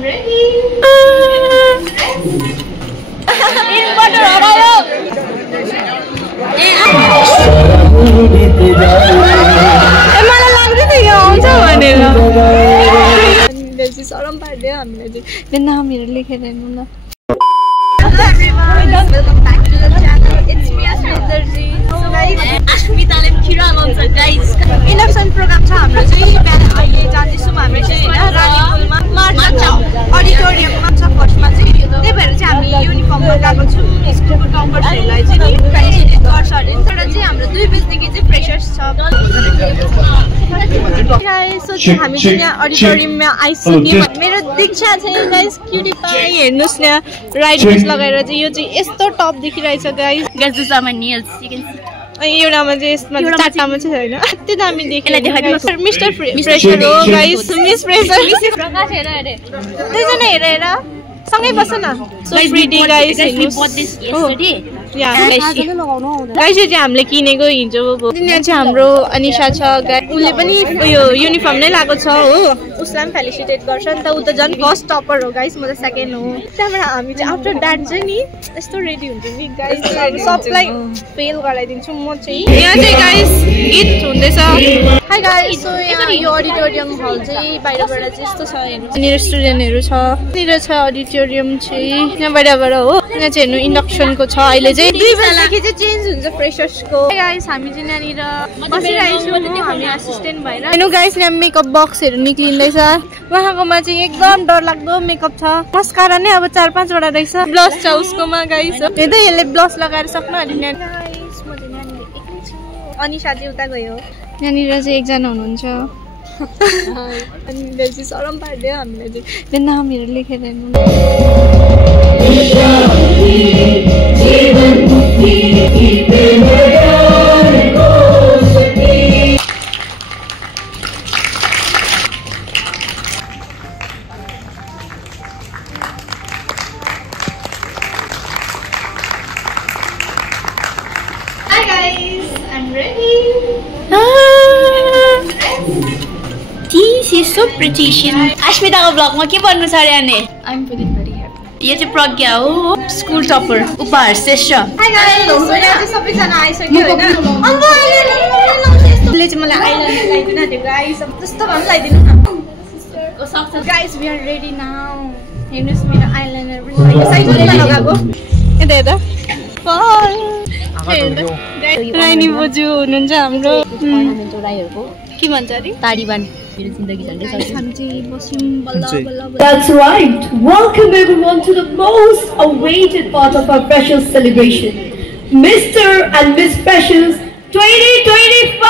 ready. Welcome back to the channel. It's me, Ashmitarji. So guys, Ashmita and Kira alongside guys. Election program छ हाम्रो चाहिँ बिहान अहिले जाँदैछौँ हामी चाहिँ हैन रानीपुलमा मार्च अडिटोरियममा छ फर्स्टमा चाहिँ त्यही भएर चाहिँ हामी युनिफर्ममा गएको छौँ स्कुलको टपर्सहरुलाई चाहिँ नि फेलिसिटेट गर्छ अरे तर चाहिँ हाम्रो 2 बजेदेखि चाहिँ फ्रेशर्स छ गाइस सो चाहिँ हामी चाहिँ यहाँ अडिटोरियममा आइसक्यौँ मेरो दीक्षा चाहिँ गाइस क्युटी पाई हेर्नुस् न राइट ड्रेस लगाएर चाहिँ यो चाहिँ यस्तो टप देखिरहेछ guys this are my nails you can see एउटामा चाहिँ यसमा चारटामा चाहिँ हैन अति दामी देखिरहेछ मिस्टर फ्रेशर हो गाइस मिस फ्रेशर प्रकाश हेर हेरे दुईजना हेर हेर सँगै बस्छ न सो प्रिटी गाइस गाइस चाहिँ हामीले किनेको हिजो यहाँ चाहिँ हाम्रो अनिशा छ उसले पनि यो युनिफर्म नै लगाएको छ हो उसलाई पनि फेलिसिटेट गर्छ नि त उ त झन् फर्स्ट टपर हो गाइस म त सेकेन्ड हो त्यहाँबाट हामी चाहिँ आफ्टर द्याट चाहिँ नि यस्तो रेडी हुन्छ नि गाइस सबलाई फेल गराइदिन्छु म चाहिँ यहाँ चाहिँ गाइस गीत हुँदैछ हाई गाइस सो यहाँ यो अडिटोरियम हल चाहिँ बाहिरबाट चाहिँ यस्तो छ हेर्नु यहाँनिर स्टुडेन्टहरू छ यहाँनिर छ अडिटोरियम चाहिँ यहाँ बाहिरबाट हो यहाँ चाहिँ हेर्नु इन्डक्सनको छ अहिले चाहिँ 2 बजेदेखि चाहिँ चेन्ज हुन्छ फ्रेशर्सको गाइस हामी चाहिँ यहाँनिर बसिरहेछौँ हामी असिस्टेन्ट भएर हेर्नु गाइस यहाँ मेकअप बक्सहरू निक्लिँदैछ उहाँकोमा चाहिँ एकदम डरलाग्दो मेकअप छ मस्कारा नै अब 4-5 वटा रहेछ ब्लस छ उसकोमा गाइस हेर्दै यसले ब्लस लगाएर सक्नु अनि गाइस म चाहिँ यहाँनिर एक्लै छु अनिशा चाहिँ उता गयो यहाँनिर चाहिँ एकजना हुनुहुन्छ अनि चाहिँ सरम पार्दियो हामीलाई चाहिँ नामहरू लेखेर हेर्नु Hi guys, I'm ready. She's so pretty. Ashmita को vlog में क्या बनने सारे आने? I'm feeling very happy. ये जो प्रज्ञा हो school topper उपहार श्रेष्ठ. Hi guys, so यहाँ सब जना आए सके हो ना? अम्बो ले जो मला eyeliner लाइट ना दे guys. तो स्टॉप हम लाइट देना. Guys, we are ready now. हेर्नुस् मेरो eyeliner पनि साइड में लगा को. ये दे दो. Fall. रानी बोजू हुनुहुन्छ हाम्रो. के भन्छ अरे? Taliban. That's right. Welcome everyone to the most awaited part of our Freshers celebration, Mr. and Miss Freshers 2025.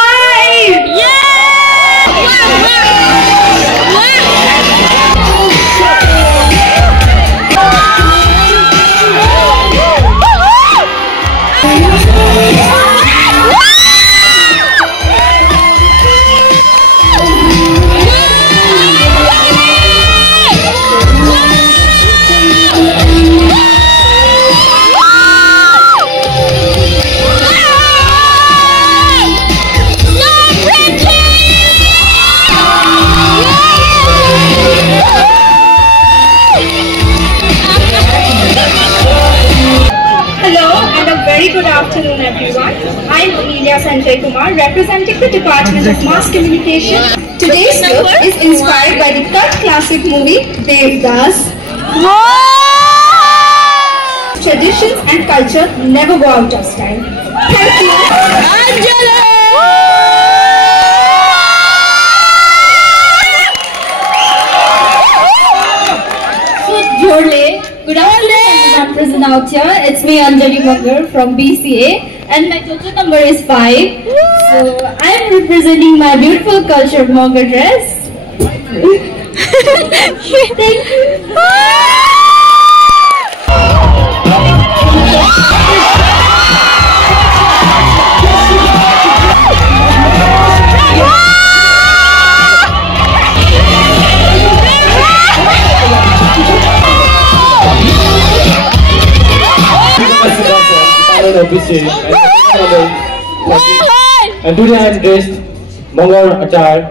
Good afternoon everyone. I'm Amelia Sanjay Kumar representing the Department of Mass Communication. Today's look is inspired by the cult classic movie Devdas. Traditions and culture never go out of style. Thank you. Angela! Good afternoon everyone present out here. It's me Anjali Mangar from BCA and my total number is 5. So I am representing my beautiful cultured Monga dress. Thank you. And today I am dressed Mongol attire.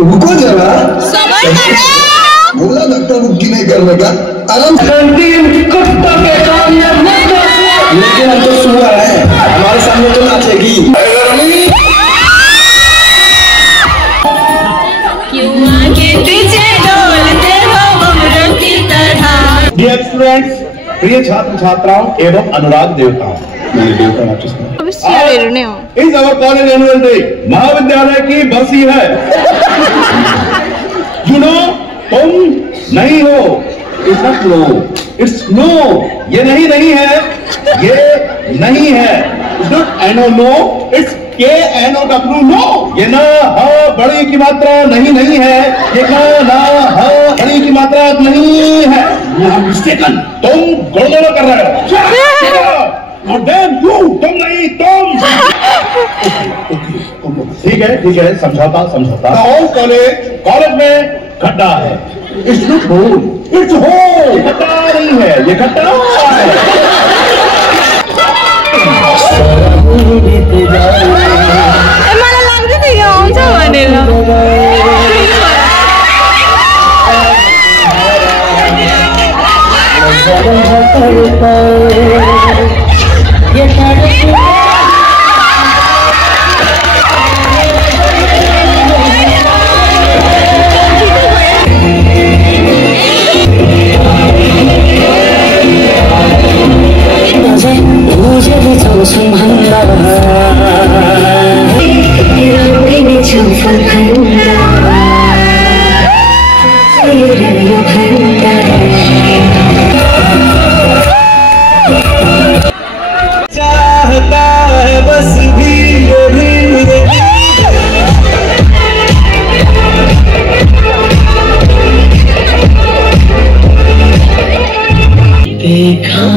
रुको जरा, सबर करो। बोला धक्का मुक्की नहीं करने का, आराम से। लेकिन हम तो सुन रहे हैं, हमारे सामने तो नाचेगी। डियर स्टूडेंट्स, प्रिय छात्र छात्राओं एवं अनुराग देवताओं, इस अवर कॉलेज एनुअल डे महाविद्यालय की बरसी है। यू नो, तुम नहीं हो, it's not no, it's no. ये नहीं है, ये नहीं है, it's not a no no, it's KNOW no. ये ना ह बड़ी की मात्रा नहीं है, ये ना ह बड़ी की मात्रा नहीं है। मिस्टेकन, तुम गोलगोल कर रहे हो। तुम नहीं, तुम। ठीक है, समझौता। कॉलेज में खड्डा है, it's not hole, it's hole. खड्डा नहीं है, ये खड्डा है। मलाई लाग्दै थियो यो आउँछ भनेर। चाहता है बस देखा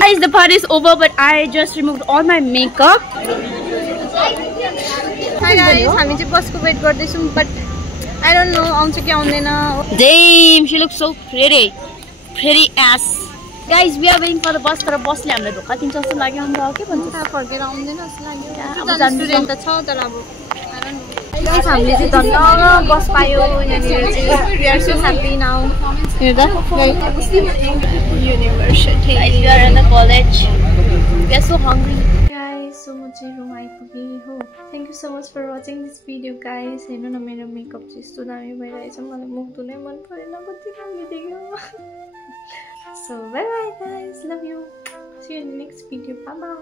Guys, the party is over, but I just removed all my makeup. Hi guys, हामी चाहिँ बसको वेट गर्दैछौँ, but I don't know आउँछ कि आउँदैन. Damn, she looks so pretty ass. Guys, we are waiting for the bus. तर बसले हामीलाई धोका दिन्छ जस्तो लाग्यो अन्त के भन्छ थाहा फर्केर आउँदैन जस्तो लाग्यो. अब स्टुडेन्ट त छ तर अब I don't know. Guys, हामीले चाहिँ धन्न बस पायो यहाँनिर चाहिँ. We are so happy now. हेर्दा University. Guys, we are in the college. We are so hungry. Guys, so much room आइपुगे हो. Thank you so much for watching this video, guys. हेर्नु न मेरो मेकअप चाहिँ यस्तो दामी भइरहेछ. मलाई मुख धुनै मन परेन, कति दामी देख्यो. So bye bye guys, love you. See you in the next video. Bye bye.